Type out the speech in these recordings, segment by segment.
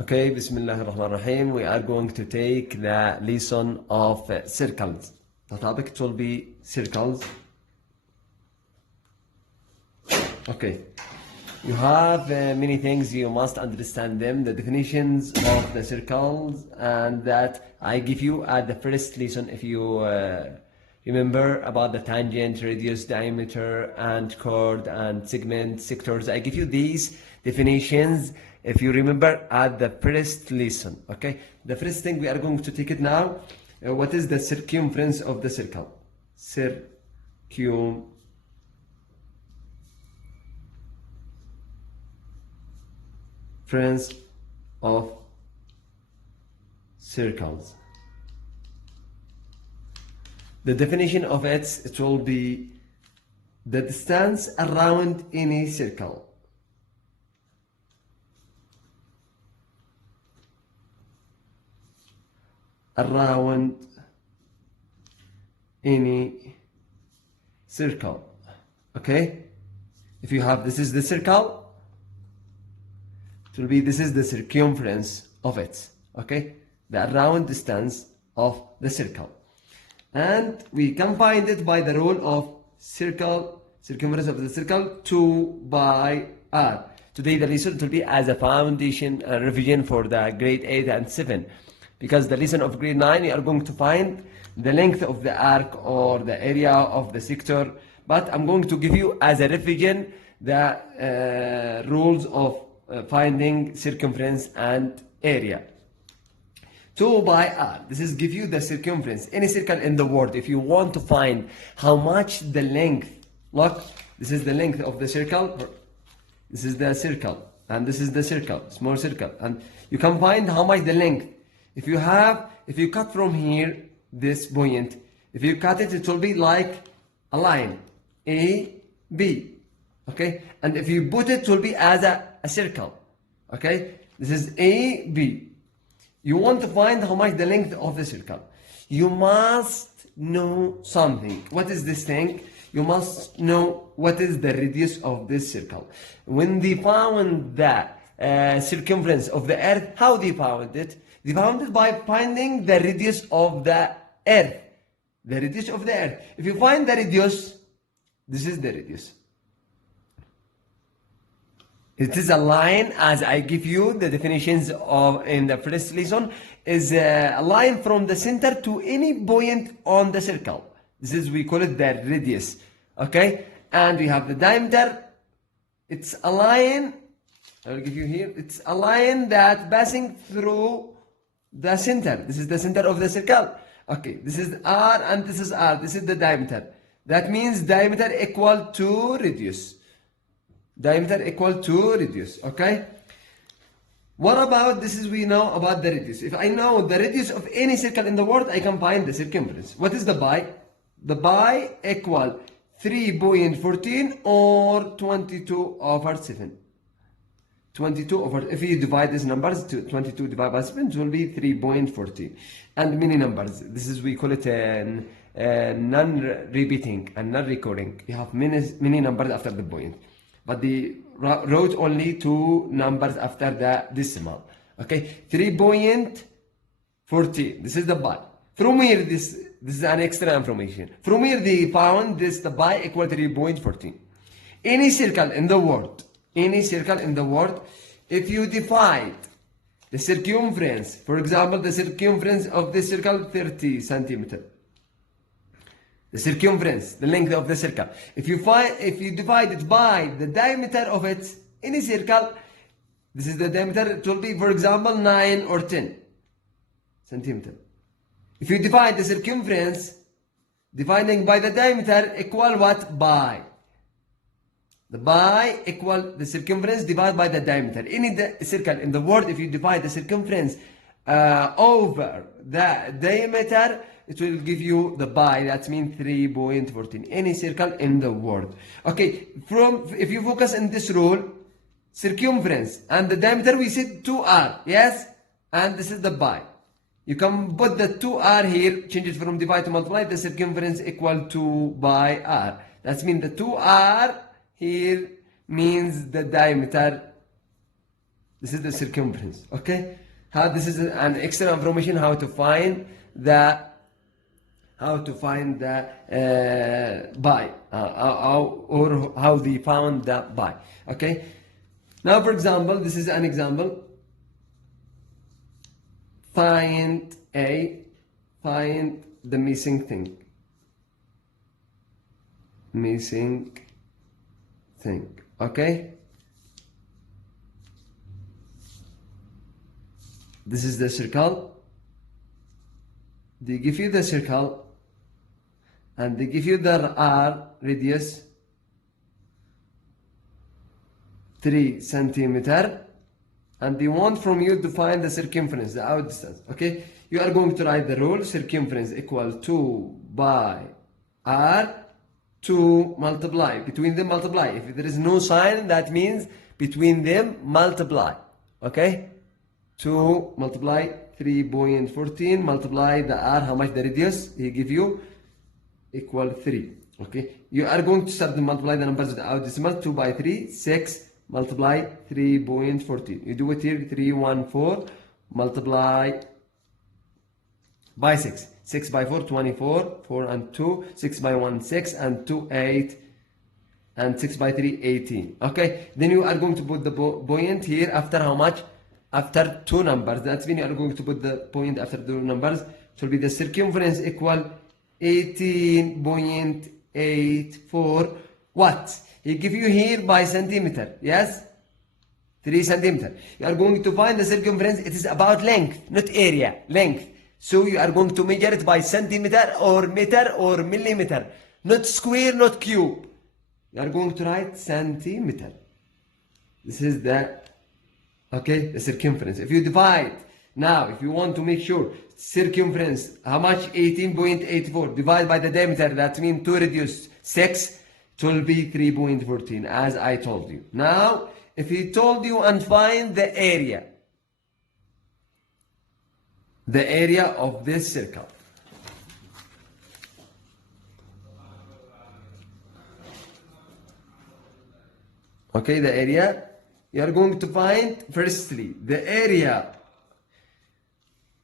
Okay, Bismillah ar-Rahman ar-Rahim. We are going to take the lesson of circles. The topic will be circles. Okay, you have many things you must understand them, the definitions of the circles, and that I give you at the first lesson if you remember about the tangent, radius, diameter, and chord, and segment, sectors. I give you these definitions if you remember at the first lesson. Okay, the first thing we are going to take it now. What is the circumference of the circle? Circumference of circles. The definition of it will be the distance around any circle. Around any circle. Okay? If you have this is the circle, it will be this is the circumference of it. Okay? The around distance of the circle. And we can find it by the rule of circumference of the circle 2 by r. Today the lesson will be as a foundation revision for the grade 8 and 7. Because the lesson of grade 9 we are going to find the length of the arc or the area of the sector. But I'm going to give you as a revision the rules of finding circumference and area. 2 by r. This is give you the circumference. Any circle in the world, if you want to find how much the length, look, this is the length of the circle. This is the circle. And this is the circle, small circle. And you can find how much the length. If you cut from here, this point, if you cut it, it will be like a line, A, B, okay? And if you put it, it will be as a circle, okay? This is A, B. You want to find how much the length of the circle. You must know something. What is this thing? You must know what is the radius of this circle. When they found the circumference of the earth, how they found it? They found it by finding the radius of the earth. The radius of the earth. If you find the radius, this is the radius. It is a line, as I give you the definitions of in the first lesson, is a line from the center to any point on the circle. This is, we call it the radius. Okay? And we have the diameter. It's a line, I'll give you here, it's a line that passing through the center. This is the center of the circle. Okay, this is r and this is r. This is the diameter. That means diameter equal to radius. Diameter equal to radius. Okay. What about this is we know about the radius. If I know the radius of any circle in the world, I can find the circumference. What is the pi? The pi equal 3.14 or 22 over 7. 22 over, if you divide these numbers, 22 divided by 7, it will be 3.14. And many numbers. This is, we call it non-repeating and non-recurring. You have many numbers after the point. But they wrote only 2 numbers after the decimal. Okay, 3.14. This is the pi. From here, this is an extra information. From here, they found this, the pi equal 3.14. Any circle in the world, if you divide the circumference, for example, the circumference of this circle 30 centimeter. The circumference, the length of the circle. If you divide it by the diameter of it, any circle, this is the diameter, it will be, for example, 9 or 10 centimeter. If you divide the circumference, dividing by the diameter equal what? Pi. The pi equal the circumference divided by the diameter. Any circle in the world, if you divide the circumference over the diameter, it will give you the pi. That means 3.14. Any circle in the world. Okay, if you focus on this rule, circumference and the diameter, we said 2r, yes? And this is the pi. You can put the 2r here, change it from divide to multiply, the circumference equal to pi r. That means the 2r here means the diameter This is the circumference. Okay. How this is an extra information how to find the pi, or how they found the pi. Okay. Now, for example, this is an example. Find the missing thing. Okay. This is the circle. They give you the circle and they give you the r radius 3 centimeter, and they want from you to find the circumference, the out distance. Okay, you are going to write the rule: circumference equal 2 by r, 2 multiply, between them multiply. If there is no sign, that means between them multiply. Okay, 2 multiply 3.14 multiply the r, how much the radius he give you, equal 3. Okay, you are going to start to multiply the numbers without decimal. 2 by 3, 6 multiply 3.14. You do it here, 314 multiply by 6. 6 by 4, 24, 4 and 2, 6 by 1, 6, and 2, 8, and 6 by 3, 18. Okay, then you are going to put the point here after how much? After 2 numbers. That means you are going to put the point after 2 numbers. It will be the circumference equal 18.84. What? He give you here by centimeter. Yes? 3 centimeter. You are going to find the circumference. It is about length, not area. Length. So you are going to measure it by centimeter or meter or millimeter. Not square, not cube. You are going to write centimeter. This is the, okay, the circumference. If you divide, now if you want to make sure circumference, how much? 18.84. Divide by the diameter, that means 2 reduce 6. It will be 3.14 as I told you. Now, if he told you and find the area of this circle. Okay, the area, you are going to find firstly the area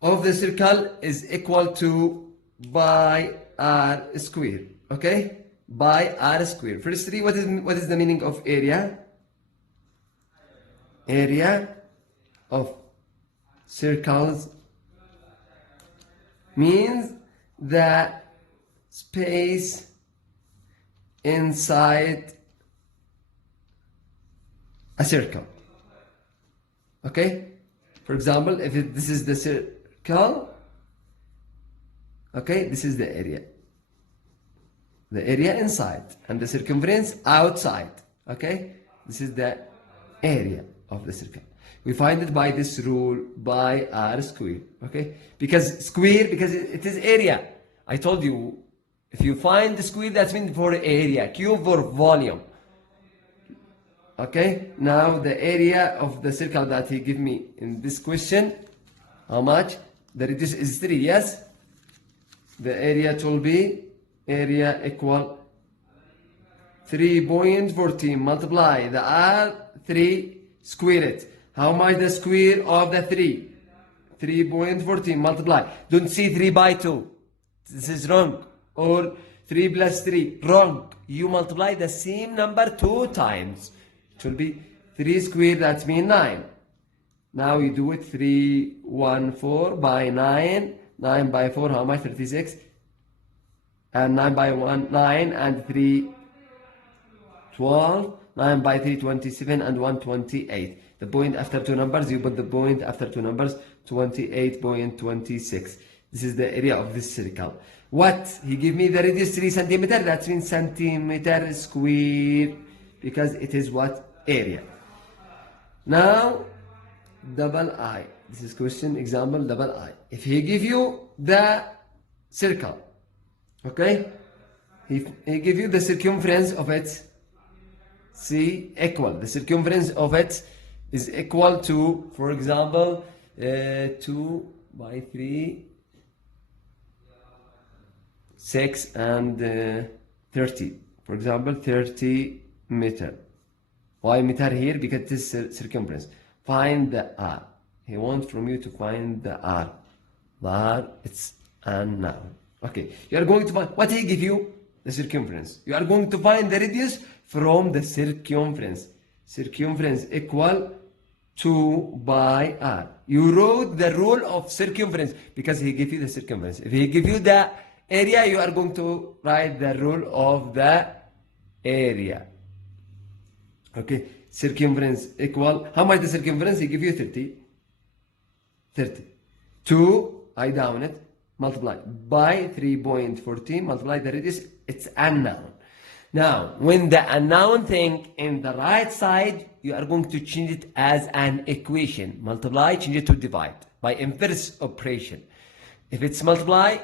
of the circle is equal to by r square. Okay, by r square. Firstly, what is the meaning of area? Area of circles means the space inside a circle. Okay, for example, if this is the circle, okay, this is the area inside, and the circumference outside. Okay, this is the area of the circle. We find it by this rule, by r square. Okay, because square, because it is area. I told you, if you find the square, that means for area, cube for volume. Okay, now the area of the circle that he give me in this question, how much? The radius is 3, yes? The area will be, area equal 3.14 multiply the r, 3, square it. How much the square of the 3? 3.14 multiply. Don't see 3 by 2. This is wrong. Or 3 plus 3, wrong. You multiply the same number 2 times. It will be 3 square, that means 9. Now you do it 314 by 9. 9 by 4, how much? 36. And 9 by 1, 9. And 3, 12. 9 by 3, 27. And 1, 28. The point after 2 numbers, you put the point after 2 numbers, 28.26. This is the area of this circle. What? He gave me the radius 3 centimeter. That means centimeter square. Because it is what? Area. Now, double I. This is question example double I. If he give you the circle, okay? He give you the circumference of it. See, equal. The circumference of it is equal to, for example, 2 by 3, 6 and 30. For example, 30 meter. Why meter here? Because it is circumference. find the R. He wants from you to find the R. The R, it's unknown. Okay, you are going to find, what he give you? The circumference. You are going to find the radius from the circumference. Circumference equal 2 by R. You wrote the rule of circumference because he gave you the circumference. If he give you the area, you are going to write the rule of the area. Okay, circumference equal, how much the circumference? He give you 30. 30. 2, I down it, multiply by 3.14, multiply the radius, it's unknown. Now, when the unknown thing in the right side, you are going to change it as an equation. Multiply, change it to divide by inverse operation. If it's multiply,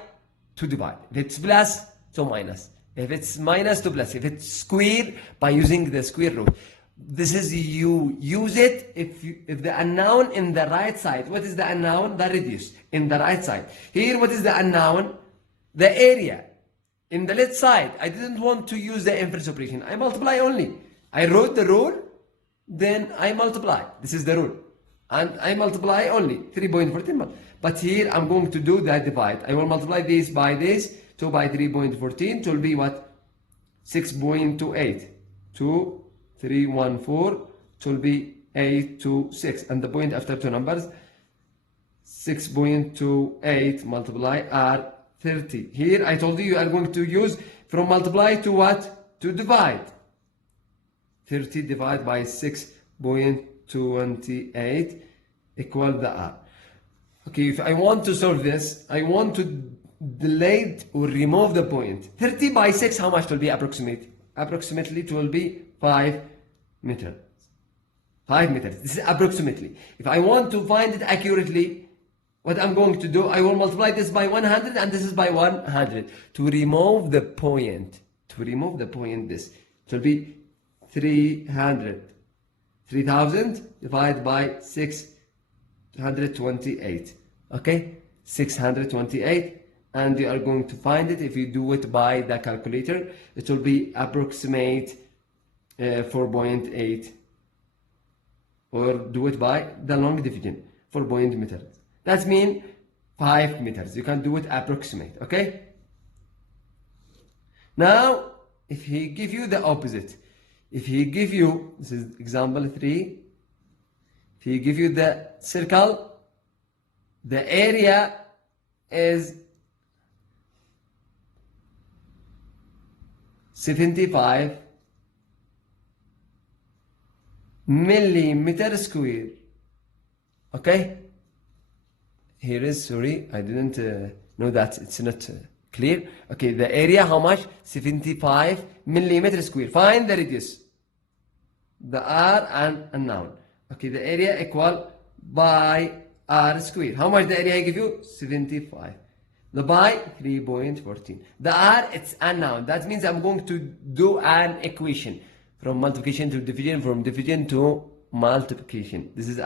to divide. If it's plus, to minus. If it's minus, to plus. If it's square, by using the square root. This is, you use it if the unknown in the right side. What is the unknown? The radius in the right side. Here, what is the unknown? The area. In the left side, I didn't want to use the inverse operation. I multiply only. I wrote the rule, then I multiply. This is the rule. And I multiply only 3.14. But here I'm going to do the divide. I will multiply this by this. 2 by 3.14. It will be what? 6.28. 2, 3, 1, 4. It will be 8, 2, 6. And the point after two numbers, 6.28 multiply are 30. Here I told you you are going to use from multiply to what? To divide. 30 divided by 6.28 equal the R. Okay, if I want to solve this, I want to delete or remove the point. 30 by 6, how much will be approximate? Approximately it will be 5 meters. 5 meters. This is approximately. If I want to find it accurately, what I'm going to do, I will multiply this by 100 and this is by 100. To remove the point, this, it will be 300. 3000 divided by 628. Okay? 628. And you are going to find it. If you do it by the calculator, it will be approximate 4.8. Or do it by the long division, 4 meters. That means 5 meters. You can do it approximate, okay? Now, if he give you the opposite, if he give you, this is example 3, if he give you the circle, the area is 75 millimeter square. Okay? Here is, sorry, I didn't know that it's not clear. Okay, the area, how much? 75 millimeter square. Find the radius. The R and unknown. Okay, the area equal by R square. How much the area I give you? 75. The by 3.14. The R, it's unknown. That means I'm going to do an equation. From multiplication to division, from division to multiplication. This is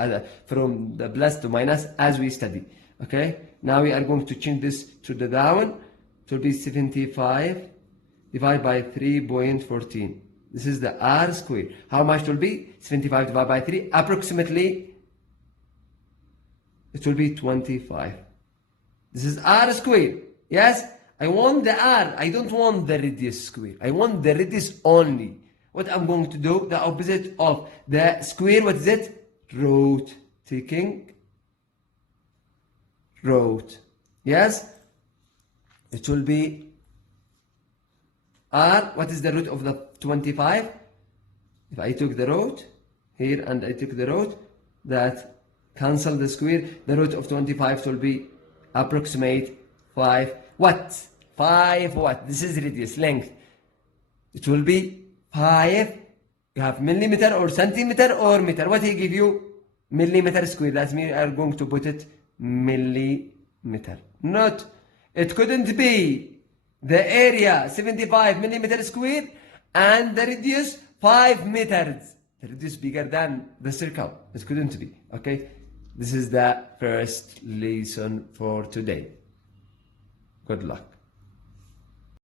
from the plus to minus as we study. Okay, now we are going to change this to the down. It will be 75 divided by 3.14. This is the R square. How much it will be? 75 divided by 3. Approximately, it will be 25. This is R square. Yes, I want the R. I don't want the radius square. I want the radius only. What I'm going to do, the opposite of the square, what is it? Root. Taking root. Yes? It will be R. What is the root of the 25? If I took the root here and I took the root, that cancel the square. The root of 25 will be approximate 5. What? 5 what? This is radius, length. It will be 5, you have millimeter or centimeter or meter. What he give you? Millimeter square. That means we are going to put it millimeter. Not, it couldn't be the area 75 millimeter square and the radius 5 meters. The radius bigger than the circle. It couldn't be. Okay? This is the first lesson for today. Good luck.